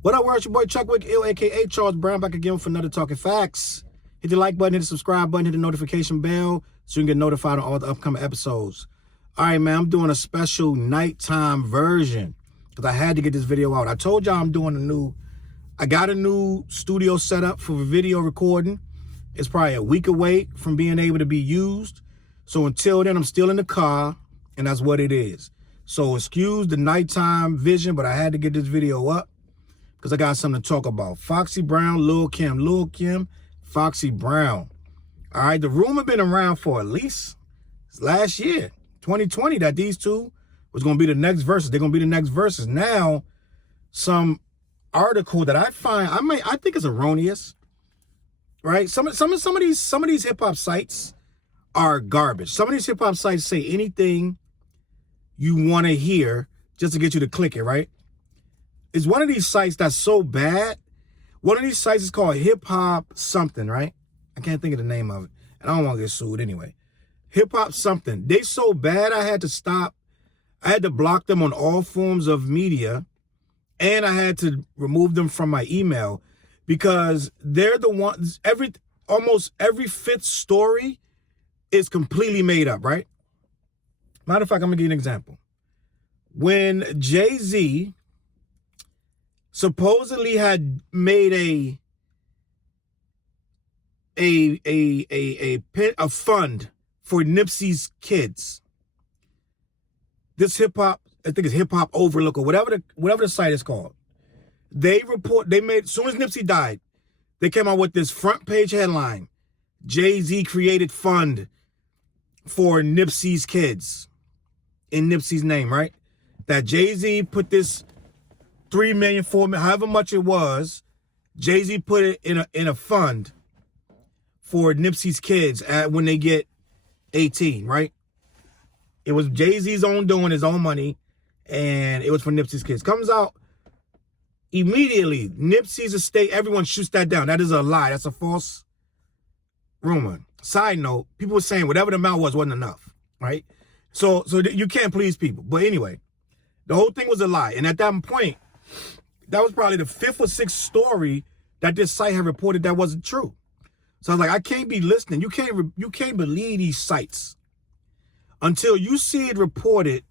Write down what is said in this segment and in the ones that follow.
What up, world? It's your boy Chuck Wick, ill, aka Charles Brown, back again for another Talking Facts. Hit the like button, hit the subscribe button, hit the notification bell so you can get notified on all the upcoming episodes. All right, man, I'm doing a special nighttime version because I had to get this video out. I told y'all I'm doing I got a new studio set up for video recording. It's probably a week away from being able to be used. So until then, I'm still in the car, and that's what it is. So excuse the nighttime vision, but I had to get this video up because I got something to talk about. Foxy Brown, Lil Kim, Foxy Brown. All right, the rumor been around for at least last year, 2020, that these two was going to be the next verses. They're going to be the next verses. Now, some article that I find, I think it's erroneous, right? Some of these hip hop sites are garbage. Some of these hip hop sites say anything you want to hear just to get you to click it, right? It's one of these sites that's so bad. One of these sites is called Hip Hop something, right? I can't think of the name of it. And I don't want to get sued anyway. Hip Hop something. They so bad I had to stop. I had to block them on all forms of media. And I had to remove them from my email because they're the ones, almost every fifth story is completely made up, right? Matter of fact, I'm going to give you an example. When Jay-Z supposedly had made a fund for Nipsey's kids. This hip hop, I think it's Hip Hop Overlook or whatever the site is called. As soon as Nipsey died, they came out with this front page headline: Jay-Z created fund for Nipsey's kids in Nipsey's name, right? That Jay-Z put this 3 million, 4 million, however much it was, Jay-Z put it in a fund for Nipsey's kids when they get 18, right? It was Jay-Z's own doing, his own money, and it was for Nipsey's kids. Comes out immediately, Nipsey's estate, everyone shoots that down. That is a lie. That's a false rumor. Side note, people were saying whatever the amount wasn't enough, right? So you can't please people. But anyway, the whole thing was a lie. And at that point, that was probably the fifth or sixth story that this site had reported that wasn't true. So I was like, I can't be listening. You can't believe these sites until you see it reported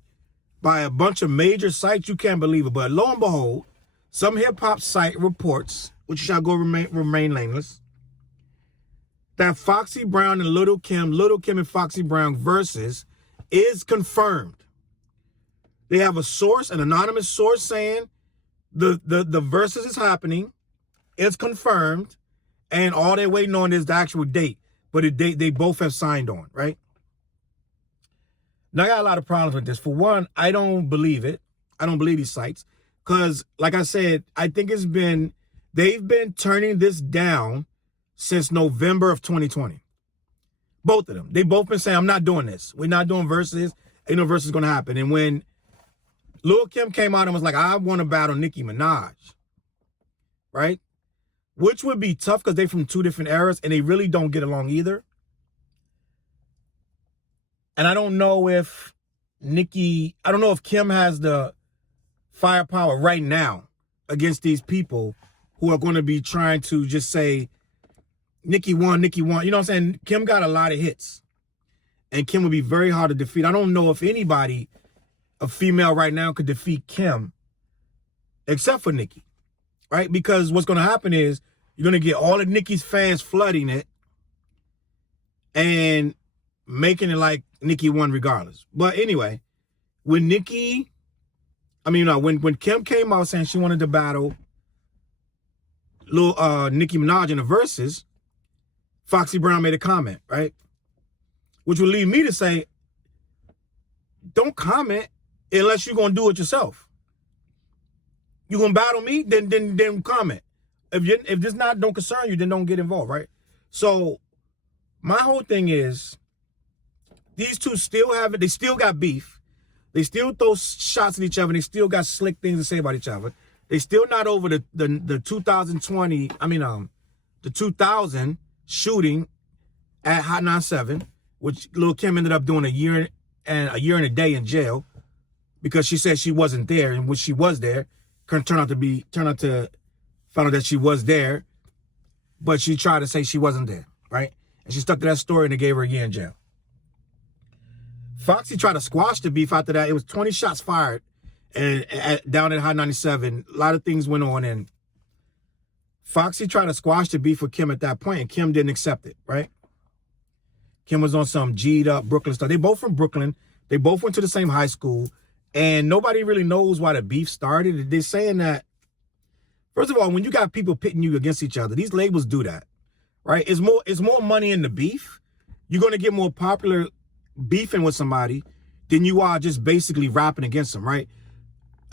by a bunch of major sites. You can't believe it. But lo and behold, some hip hop site reports, which shall go remain nameless, that Foxy Brown and Lil Kim and Foxy Brown versus is confirmed. They have a source, an anonymous source, saying the versus is happening. It's confirmed. And all they're waiting on is the actual date. But the date they both have signed on, right? Now, I got a lot of problems with this. For one, I don't believe it. I don't believe these sites. Because, like I said, I think they've been turning this down since November of 2020. Both of them. They both been saying, I'm not doing this. We're not doing verses. Ain't no verses going to happen. And when Lil Kim came out and was like, I want to battle Nicki Minaj, right? Which would be tough because they're from two different eras and they really don't get along either. And I don't know if Kim has the firepower right now against these people who are going to be trying to just say, Nicki won. You know what I'm saying? Kim got a lot of hits. And Kim would be very hard to defeat. I don't know if anybody, a female right now, could defeat Kim except for Nicki. Right? Because what's going to happen is you're going to get all of Nicki's fans flooding it and making it like Nicki won regardless. But anyway, when Kim came out saying she wanted to battle Nicki Minaj in the verses, Foxy Brown made a comment, right? Which would lead me to say, don't comment unless you're going to do it yourself. You gonna battle me? Then comment. If this don't concern you, then don't get involved, right? So my whole thing is these two they still got beef. They still throw shots at each other. They still got slick things to say about each other. They still not over the 2020, the 2000 shooting at Hot 97, which Lil Kim ended up doing a year and a day in jail because she said she wasn't there, and when she was there, turned out to found out that she was there, but she tried to say she wasn't there, right? And she stuck to that story and they gave her a year in jail. Foxy tried to squash the beef after that. It was 20 shots fired and down at High 97. A lot of things went on, and Foxy tried to squash the beef with Kim at that point, and Kim didn't accept it, right? Kim was on some G'd up Brooklyn stuff. They both from Brooklyn. They both went to the same high school, and nobody really knows why the beef started. They're saying that, first of all, when you got people pitting you against each other, these labels do that, right? It's more money in the beef. You're going to get more popular beefing with somebody than you are just basically rapping against them, right?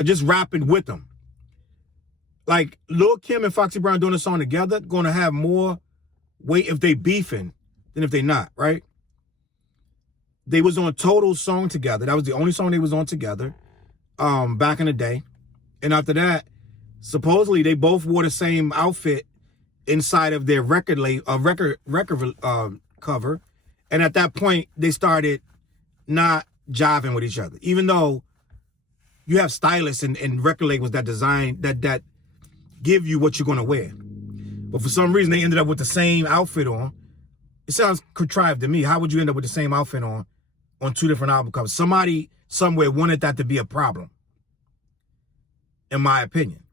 Or just rapping with them. Like Lil Kim and Foxy Brown doing a song together, going to have more weight if they beefing than if they not, right? They was on Total's song together. That was the only song they was on together back in the day. And after that, supposedly they both wore the same outfit inside of their record cover. And at that point, they started not jiving with each other. Even though you have stylists and record labels that design, that give you what you're going to wear. But for some reason, they ended up with the same outfit on. It sounds contrived to me. How would you end up with the same outfit on two different album covers? Somebody somewhere wanted that to be a problem, in my opinion.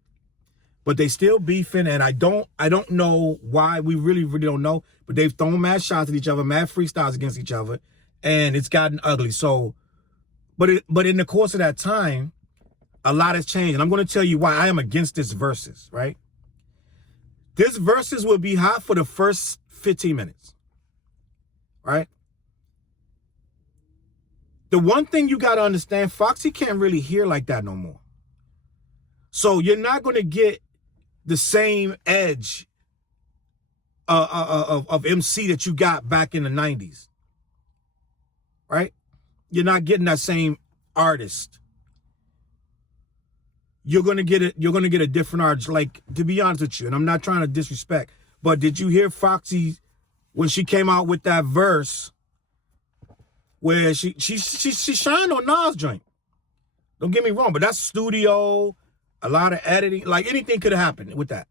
But they still beefing, and I don't know why. We really don't know. But they've thrown mad shots at each other, mad freestyles against each other, and it's gotten ugly. So, but in the course of that time, a lot has changed. And I'm going to tell you why I am against this Verzuz, right? This Verzuz will be hot for the first 15 minutes, right? The one thing you got to understand, Foxy can't really hear like that no more. So you're not going to get the same edge of MC that you got back in the 90s, right? You're not getting that same artist. You're gonna get a different artist. Like, to be honest with you, and I'm not trying to disrespect, but did you hear Foxy when she came out with that verse where she shined on Nas joint? Don't get me wrong, but that's studio, a lot of editing, like anything could have happened with that.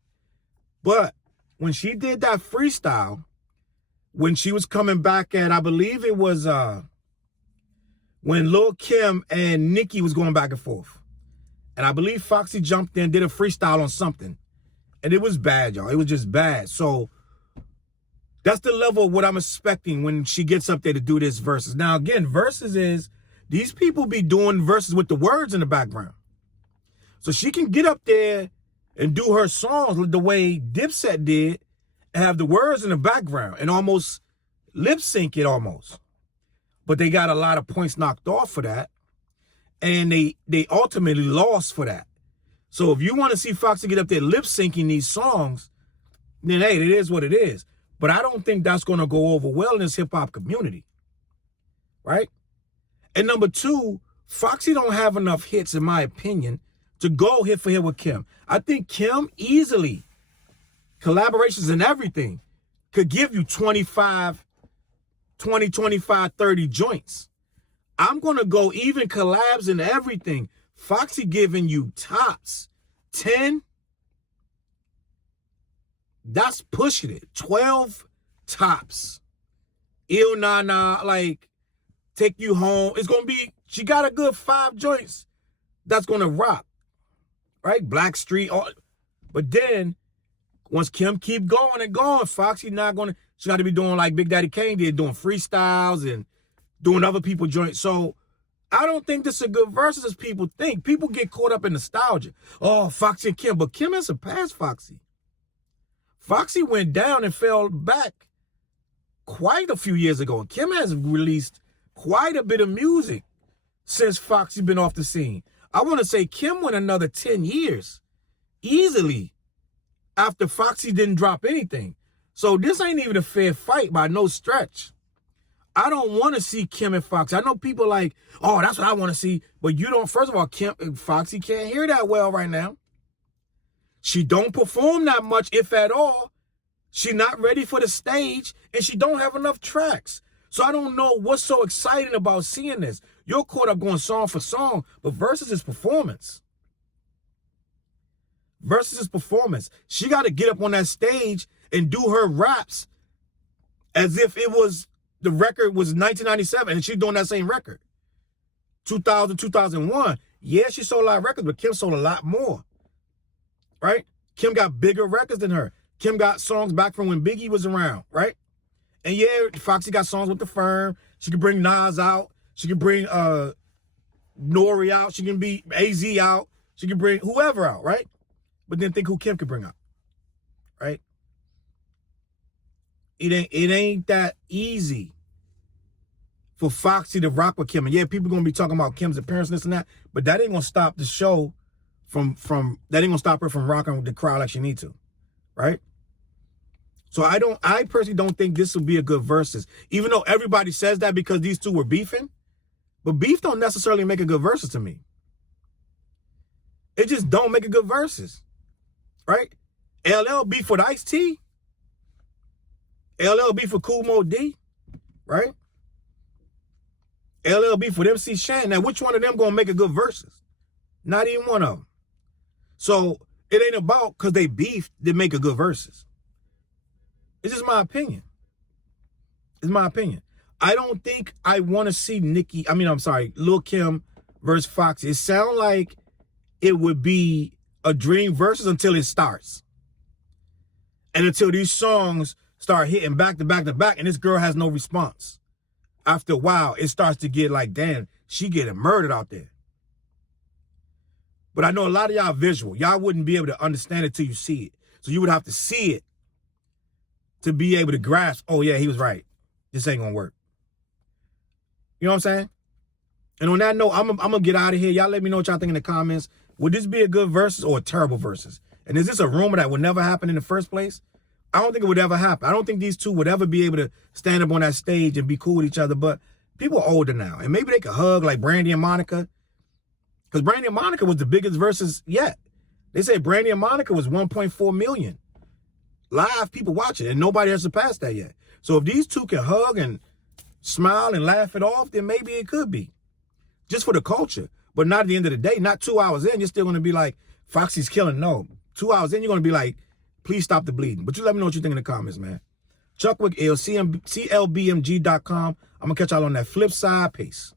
But when she did that freestyle, when she was coming back at, I believe it was when Lil Kim and Nicki was going back and forth. And I believe Foxy jumped in, did a freestyle on something. And it was bad, y'all. It was just bad. So that's the level of what I'm expecting when she gets up there to do this Verzuz. Now, again, Verzuz is, these people be doing verses with the words in the background. So she can get up there and do her songs the way Dipset did and have the words in the background and almost lip sync it almost. But they got a lot of points knocked off for that. And they ultimately lost for that. So if you want to see Foxy get up there lip syncing these songs, then hey, it is what it is. But I don't think that's going to go over well in this hip hop community, right? And number two, Foxy don't have enough hits, in my opinion, to go hit for hit with Kim. I think Kim easily, collaborations and everything, could give you 20, 25, 30 joints. I'm going to go even collabs and everything. Foxy giving you tops. 10, that's pushing it. 12 tops. Il Nana, like, take you home. It's going to be, she got a good 5 joints that's going to rock, right? Black Street. But then, once Kim keep going and going, Foxy not going to, she got to be doing like Big Daddy Kane did, doing freestyles and doing other people joints. So I don't think this is a good Verzuz as people think. People get caught up in nostalgia. Oh, Foxy and Kim. But Kim has surpassed Foxy. Foxy went down and fell back quite a few years ago. Kim has released quite a bit of music since Foxy been off the scene. I want to say Kim went another 10 years easily after Foxy didn't drop anything. So this ain't even a fair fight by no stretch. I don't want to see Kim and Foxy. I know people like, oh, that's what I want to see. But you don't, first of all, Kim and Foxy can't hear that well right now. She don't perform that much, if at all. She not ready for the stage, and she don't have enough tracks. So I don't know what's so exciting about seeing this. You're caught up going song for song, but Verzuz is performance. Versus is performance. She got to get up on that stage and do her raps as if it was, the record was 1997 and she's doing that same record. 2000, 2001. Yeah, she sold a lot of records, but Kim sold a lot more. Right? Kim got bigger records than her. Kim got songs back from when Biggie was around, right? And yeah, Foxy got songs with The Firm. She could bring Nas out. She could bring Nori out. She can be AZ out. She can bring whoever out, right? But then think who Kim could bring out, right? It ain't that easy for Foxy to rock with Kim. And yeah, people gonna be talking about Kim's appearance, this and that, but that ain't gonna stop the show from that ain't gonna stop her from rocking with the crowd like she need to, right? So I personally don't think this will be a good versus, even though everybody says that because these two were beefing. But beef don't necessarily make a good versus to me. It just don't make a good versus, right? LL beef with Ice-T. LL beef with Kool Moe D, right? LL beef with MC Shan. Now, which one of them gonna make a good versus? Not even one of them. So it ain't about because they beefed to make a good versus. It's just my opinion. It's my opinion. I don't think I want to see Lil' Kim versus Foxy. It sounds like it would be a dream versus until it starts. And until these songs start hitting back to back to back and this girl has no response. After a while, it starts to get like, damn, she getting murdered out there. But I know a lot of y'all visual. Y'all wouldn't be able to understand it till you see it. So you would have to see it to be able to grasp, oh yeah, he was right. This ain't gonna work. You know what I'm saying? And on that note, I'm gonna get out of here. Y'all let me know what y'all think in the comments. Would this be a good versus or a terrible versus? And is this a rumor that would never happen in the first place? I don't think it would ever happen. I don't think these two would ever be able to stand up on that stage and be cool with each other. But people are older now. And maybe they could hug like Brandy and Monica. Because Brandy and Monica was the biggest versus yet. They say Brandy and Monica was 1.4 million. Live people watching, and nobody has surpassed that yet. So if these two can hug and smile and laugh it off, then maybe it could be. Just for the culture. But not at the end of the day, not 2 hours in, you're still going to be like, Foxy's killing. No. 2 hours in, you're going to be like, please stop the bleeding. But you let me know what you think in the comments, man. Chuck Wick, CLBMG.com. I'm going to catch y'all on that flip side. Peace.